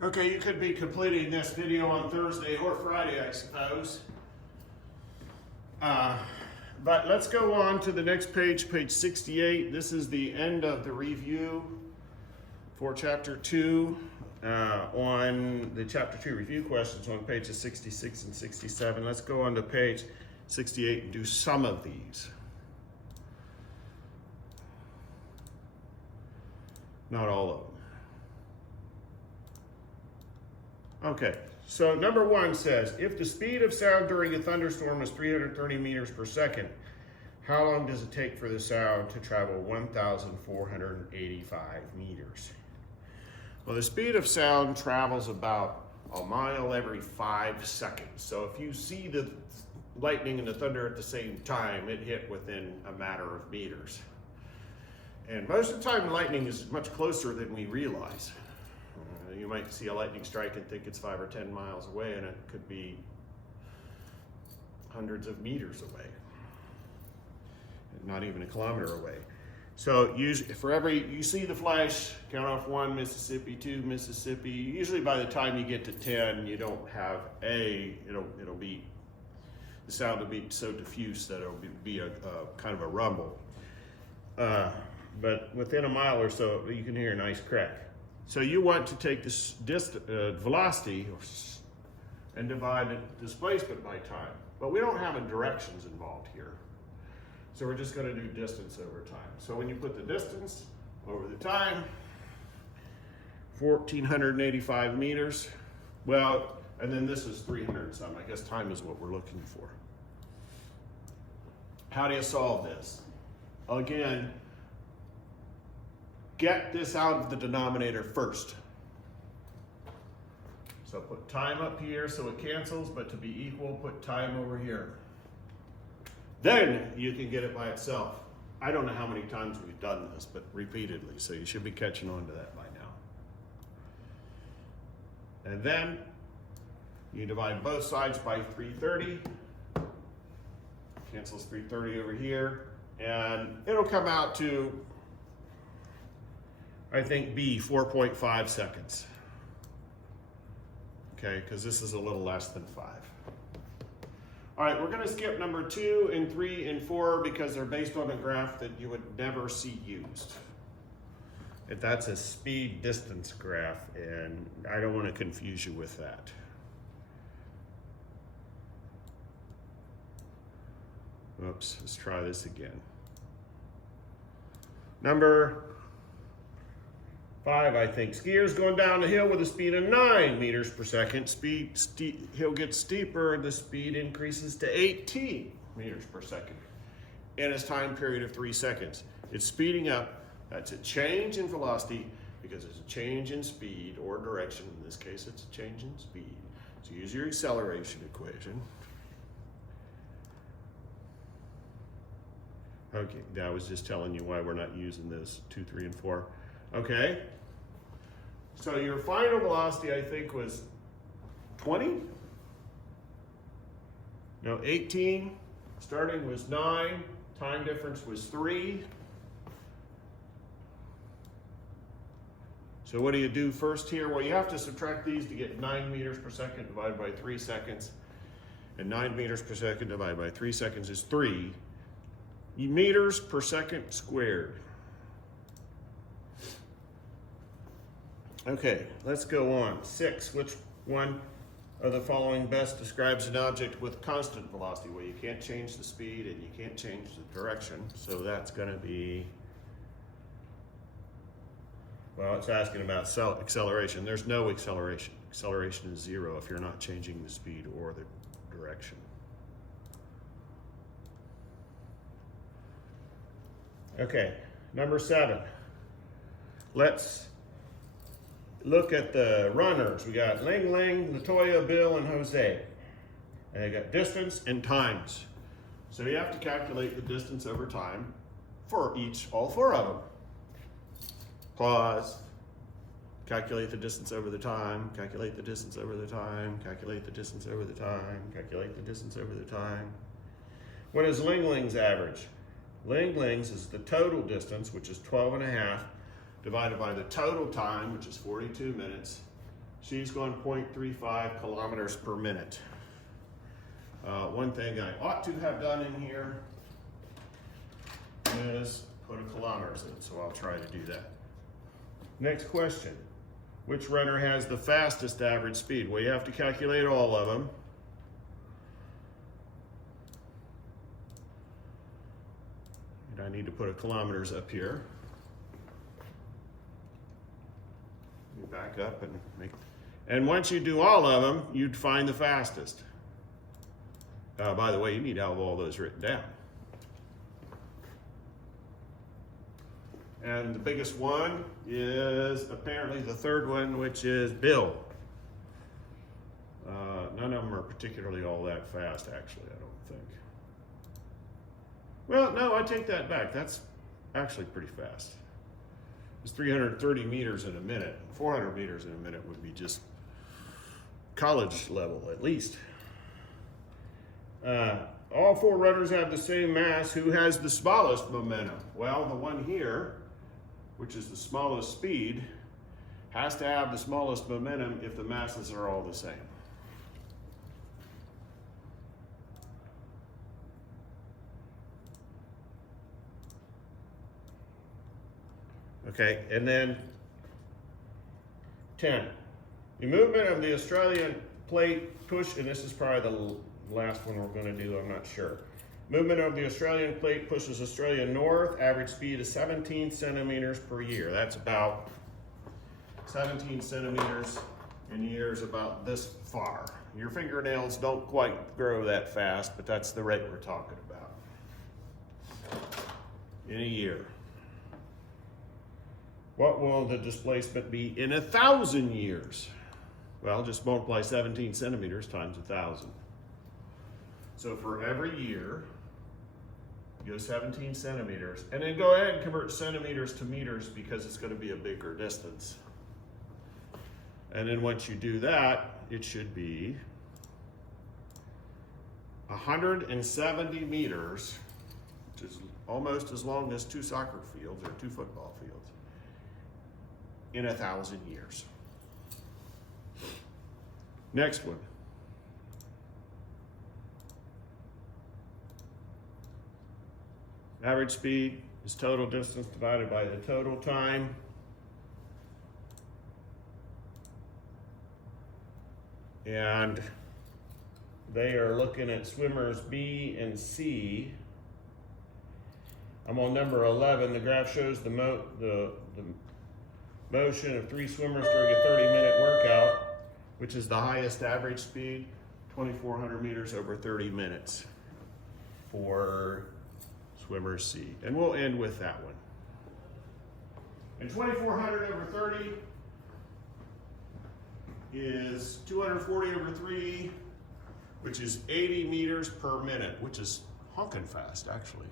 Okay, you could be completing this video on Thursday or Friday, I suppose. But let's go on to the next page, page 68. This is the end of the review for Chapter 2 on the Chapter 2 review questions on pages 66 and 67. Let's go on to page 68 and do some of these. Not all of them. Okay, so number 1 says, if the speed of sound during a thunderstorm is 330 meters per second, how long does it take for the sound to travel 1,485 meters? Well, the speed of sound travels about a mile every 5 seconds. So if you see the lightning and the thunder at the same time, it hit within a matter of meters. And most of the time, lightning is much closer than we realize. You might see a lightning strike and think it's 5 or 10 miles away, and it could be hundreds of meters away, not even a kilometer away. So usually, for every, you see the flash, count off 1 Mississippi, 2 Mississippi. Usually by the time you get to 10, you don't have it'll be, the sound will be so diffuse that it'll be a kind of a rumble. But within a mile or so, you can hear a nice crack. So you want to take this velocity and divide the displacement by time. But we don't have any directions involved here. So we're just going to do distance over time. So when you put the distance over the time, 1,485 meters, well, and then this is 300 some. I guess time is what we're looking for. How do you solve this? Again, get this out of the denominator first. So put time up here so it cancels, but to be equal, put time over here. Then you can get it by itself. I don't know how many times we've done this, but repeatedly, so you should be catching on to that by now. And then you divide both sides by 330. Cancels 330 over here, and it'll come out to, I think, B, 4.5 seconds. Okay, because this is a little less than 5. All right, we're going to skip number 2 and 3 and 4 because they're based on a graph that you would never see used. If that's a speed distance graph, and I don't want to confuse you with that. Oops, let's try this again. Number 5, I think. Skier's going down the hill with a speed of 9 meters per second. He'll get steeper, and the speed increases to 18 meters per second in a time period of 3 seconds. It's speeding up. That's a change in velocity because it's a change in speed or direction. In this case, it's a change in speed. So use your acceleration equation. Okay, that was just telling you why we're not using this 2, 3, and 4. Okay. So your final velocity, I think, was 20? No, 18. Starting was 9. Time difference was 3. So what do you do first here? Well, you have to subtract these to get 9 meters per second divided by 3 seconds. And 9 meters per second divided by 3 seconds is 3 meters per second squared. Okay, let's go on. 6, which one of the following best describes an object with constant velocity? Well, you can't change the speed and you can't change the direction, so that's going to be, well, it's asking about acceleration. There's no acceleration. Acceleration is 0 if you're not changing the speed or the direction. Okay, number 7. Let's look at the runners. We got Ling Ling, Latoya, Bill, and Jose. And they got distance and times. So you have to calculate the distance over time for all 4 of them. Pause. Calculate the distance over the time. Calculate the distance over the time. Calculate the distance over the time. Calculate the distance over the time. What is Ling Ling's average? Ling Ling's is the total distance, which is 12.5, divided by the total time, which is 42 minutes, She's going 0.35 kilometers per minute. One thing I ought to have done in here is put a kilometers in, so I'll try to do that. Next question. Which runner has the fastest average speed? Well, you have to calculate all of them. And I need to put a kilometers up here. Let me back up and make. And once you do all of them, you'd find the fastest. By the way, you need to have all those written down. And the biggest one is apparently the third one, which is Bill. None of them are particularly all that fast, actually, I don't think. Well, no, I take that back. That's actually pretty fast. It's 330 meters in a minute. 400 meters in a minute would be just college level, at least. All four runners have the same mass. Who has the smallest momentum? Well, the one here, which is the smallest speed, has to have the smallest momentum if the masses are all the same. Okay, and then 10. The movement of the Australian plate push, and this is probably the last one we're going to do, I'm not sure. Movement of the Australian plate pushes Australia north. Average speed is 17 centimeters per year. That's about 17 centimeters in years, about this far. Your fingernails don't quite grow that fast, but that's the rate we're talking about in a year. What will the displacement be in 1,000 years? Well, just multiply 17 centimeters times 1,000. So for every year, go 17 centimeters, and then go ahead and convert centimeters to meters because it's going to be a bigger distance. And then once you do that, it should be 170 meters, which is almost as long as 2 soccer fields or 2 football fields, in 1,000 years. Next one. Average speed is total distance divided by the total time. And they are looking at swimmers B and C. I'm on number 11. The graph shows the motion of 3 swimmers during a 30-minute workout, which is the highest average speed, 2,400 meters over 30 minutes for swimmer C. And we'll end with that one. And 2,400 over 30 is 240 over 3, which is 80 meters per minute, which is honking fast, actually.